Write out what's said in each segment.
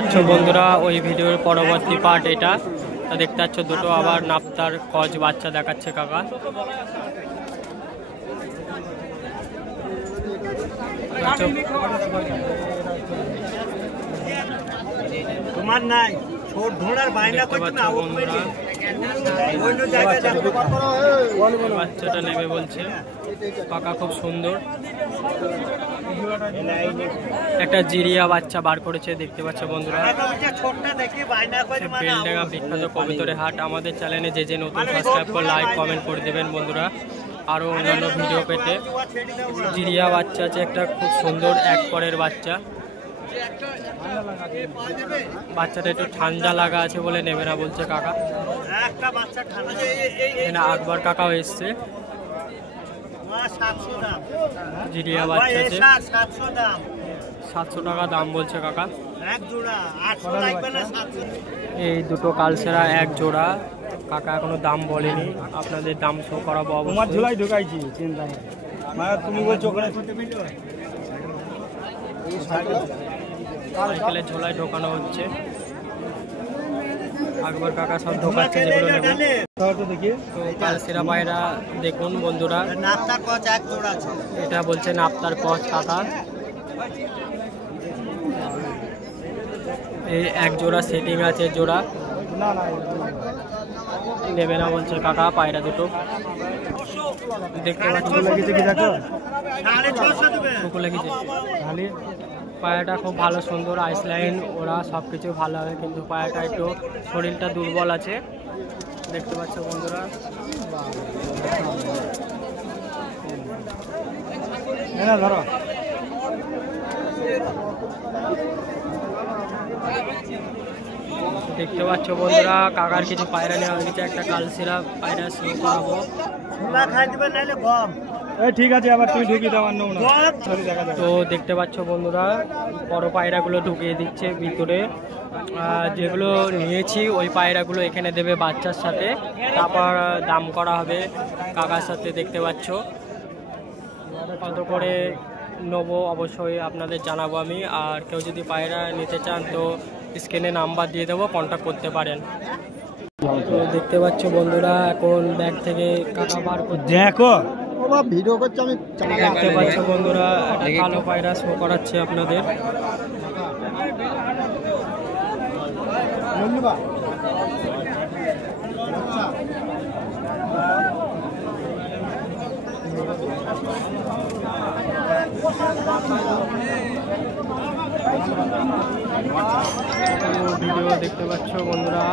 আচ্ছা বন্ধুরা, ওই ভিডিওর পরবর্তী পার্ট এটা। দেখতে পাচ্ছ দুটো আবার নাপ্তার কচ বাচ্চা দেখাচ্ছে কাকা। তোমার নাই ছোট ঘোড়ার বাইনা করতে না ও পেটে অন্য জায়গায় যাবে বাচ্চাটা নেবে বলছে কাকা। খুব সুন্দর একটা জিরিয়া বাচ্চা বার করেছে, দেখতে পাচ্ছ বন্ধুরা। বেলডাঙ্গা বিখ্যাত কবুতরের হাট। আমাদের চ্যানেলে যে নতুন সাবস্ক্রাইব করে লাইক কমেন্ট করে দেবেন বন্ধুরা, আরও অন্যান্য ভিডিও পেতে। জিরিয়া বাচ্চা আছে একটা, খুব সুন্দর এক পরের বাচ্চা। বাচ্চাটা একটু ঠান্ডা লাগা আছে বলে নেবে না বলছে কাকা। এখানে আকবর কাকাও এসছে। জিরিয়া বাচ্চা আছে 700 টাকা দাম বলছে কাকা। এই দুটো কালসেরা এক জোড়া, কাকা এখনো দাম বলেনি, আপনাদের দাম শো করাবো। তোমার ঝোলাই ঢুকাইছি, চিন্তা নেই। তুমি বলছো ওখানে সাইকেলের ঝোলায় ঢোকানো হচ্ছে। আকবর কাকা সব ঢোকাচ্ছে যেগুলো নেবে। তো কালসেরা পায়রা দেখুন বন্ধুরা, এটা বলছে নাপ্তার কচ কাকা। এই এক জোড়া সেটিং আছে, জোড়া নেবে না বলছে কাকা। পায়রা দুটো দেখতে পাচ্ছি, পায়রাটা খুব ভালো সুন্দর, আইসলাইন ওরা সব কিছু ভালো হবে, কিন্তু পায়রাটা একটু শরীরটা দুর্বল আছে, দেখতে পাচ্ছ বন্ধুরা। ধরো দেখতে পাচ্ছ বন্ধুরা, কাকার কিছু পায়রা নেওয়া হয়েছে। একটা কালসেরা পায়রা শুরু করাবো। ঠিক আছে, আবার তুমি ঢুকিয়ে দাও। তো দেখতে পাচ্ছ বন্ধুরা, বড় পায়রাগুলো ঢুকিয়ে দিচ্ছে ভিতরে। যেগুলো নিয়েছি ওই পায়রাগুলো এখানে দেবে বাচ্চার সাথে, তারপর দাম করা হবে কাকার সাথে। দেখতে পাচ্ছ কত করে নেবো অবশ্যই আপনাদের জানাবো আমি। আর কেউ যদি পায়রা নিতে চান তো স্ক্রিনে নাম্বার দিয়ে দেবো, কন্ট্যাক্ট করতে পারেন। তো দেখতে পাচ্ছ বন্ধুরা, এখন ব্যাগ থেকে কাকা বার করছে। দেখো ভিডিও করছে, আমি দেখতে পাচ্ছ বন্ধুরা, একটা কালো পায়রা শো করাচ্ছে আপনাদের। ভিডিও দেখতে পাচ্ছ বন্ধুরা,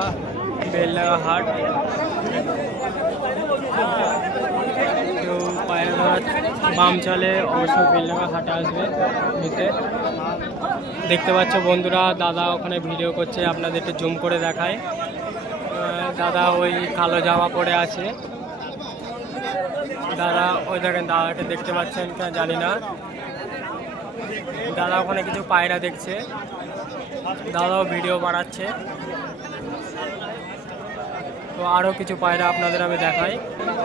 বেলডাঙ্গা হাট। কেউ পায়রা বাম চালে অবশ্যই বেলডাঙ্গা হাটে আসবে নিতে। দেখতে পাচ্ছ বন্ধুরা, দাদা ওখানে ভিডিও করছে, আপনাদের একটু জুম করে দেখায়। দাদা ওই কালো জামা পরে আছে। দাদা ওই দেখেন, দাদাকে দেখতে পাচ্ছেন কিনা জানি না। দাদা ওখানে কিছু পায়রা দেখছে, দাদাও ভিডিও বানাচ্ছে। তো আরও কিছু পায়রা আপনাদের আমি দেখাই।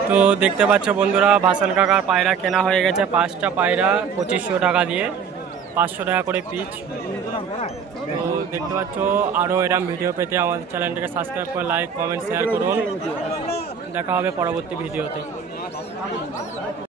তো দেখতে পাচ্ছ বন্ধুরা, ভাসান কাকার পায়রা কেনা হয়ে গেছে। 5টা পায়রা 2500 টাকা দিয়ে, 500 টাকা করে পিচ। তো দেখতে পাচ্ছ, আরও এরকম ভিডিও পেতে আমাদের চ্যানেলটাকে সাবস্ক্রাইব করে লাইক কমেন্ট শেয়ার করুন। দেখা হবে পরবর্তী ভিডিওতে।